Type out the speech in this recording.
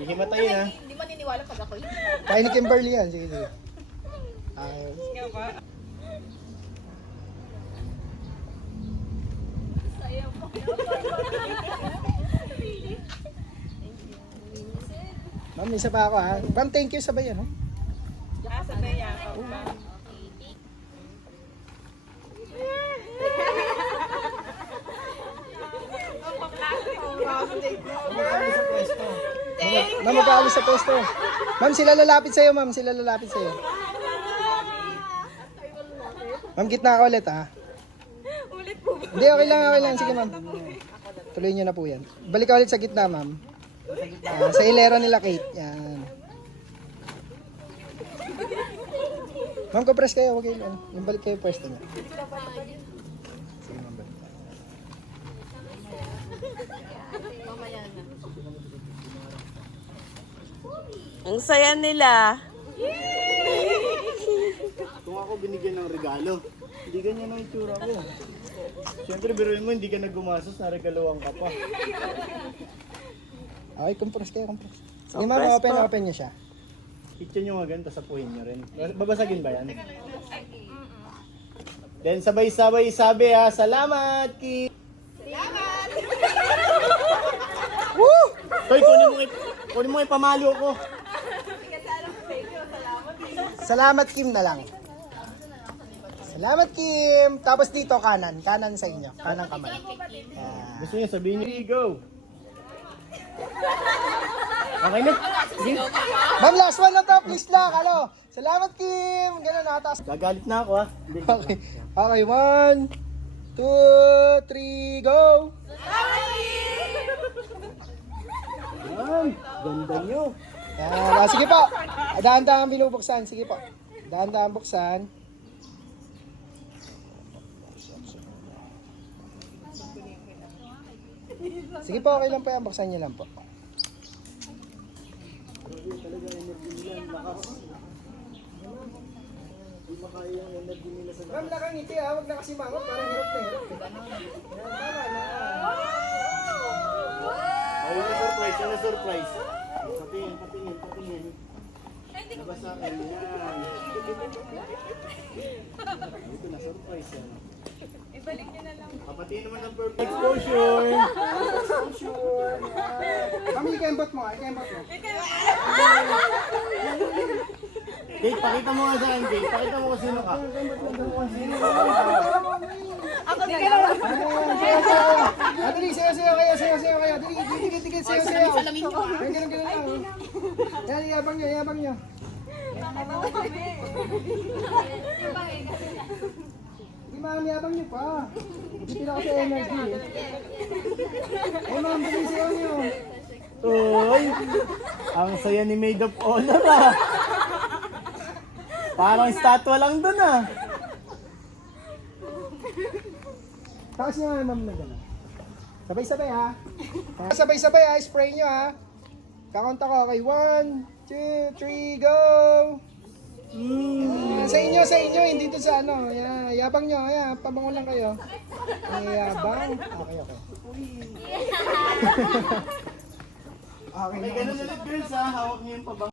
Hihimatayin ha. Hindi maniniwala pag ako. Kaya ni Kimberly yan. Sige, sige. Ayos. Ikaw ba? Ma'am, isa pa ako ha. Ma'am, thank you. Sabay yan, ha? Sabay yan. Magkakalit sa pwesto. Ma'am, magkaalis sa pwesto. Ma'am, sila lalapit sa'yo, ma'am. Sila lalapit sa'yo. Ma'am, gitna ka ulit, ha? Ulit po ba? Hindi, okay lang, okay lang. Sige, ma'am. Tuloy nyo na po yan. Balik ka ulit sa gitna, ma'am. Sa hilera nila, Kate. Yan. Ma'am, compress kayo. Okay, yung balik kayo pwesto niya. Sige, ma'am, balik. Mamaya na. Ang saya nila. Kung ako binigyan ng regalo, hindi ganyan ang itsura ko. Siyempre, biruin mo, hindi ka naggumasos, naregaluhan ka pa. Okay, compress kayo, compress. Sige, ma'am, open niyo siya. Kitchen nyo nga ganito, sapuhin nyo rin. Babasagin ba yan? Then sabay-sabay sabi ha, salamat, Ki! Salamat! Woo! Toy, kunin mo ipamalo ko. Salamat, Kim na lang. Salamat, Kim. Tapos dito, kanan. Kanan sa inyo. Kanang kamay. Yan. Gusto nyo sabihin nyo, go! Okay na? Sige. Ma'am, last one na to. Please lang. Hello. Salamat, Kim. Ganun na. Tapos. Gagalit na ako ha. Hindi. Okay. Okay. 1, 2, 3, go. Yan, ganda nyo. Yan. Sige po. Dahan-dahan binubuksan. Sige po. Dahan-dahan buksan. Sige po. Okay lang po yan. Buksan niyo lang po. Ma'am, nakangiti ha. Huwag na kasi mangot. Parang hirap na hirap. Tama na. Oh, yung na-surprise, yung na-surprise. Patingin, patingin, patingin. Nabasa ka yan. Ito na-surprise yan. Ibalik niyo na lang. Papatingin naman ng perfect exposure. Exposure. Ma'am, ikembot mo. Ikembot mo. Kate, pakita mo nga sa akin, Kate. Pakita mo kung sino ka. Ako na lang. Dali, sayo kayo. Dali, dikit, sayo. Ganun lang. Yan, yabang nyo. Hindi, ma'am, yabang nyo pa. Hindi pila kasi energy. Ma'am, dali, sayo nyo. Uy, ang saya ni Maid of Honor ah. Parang statwa lang dun ah. Takas nyo nga, ma'am, na gano'n. Sabay-sabay ha. Sabay-sabay ha, spray nyo ha. Kakunta ko, okay, 1, 2, 3, go! Sa inyo, hindi to sa ano. Yan, yabang nyo, ayan, pabango lang kayo. Yabang. Okay. Okay. May ganun ulit girls ah, hawak niyo yung pabang.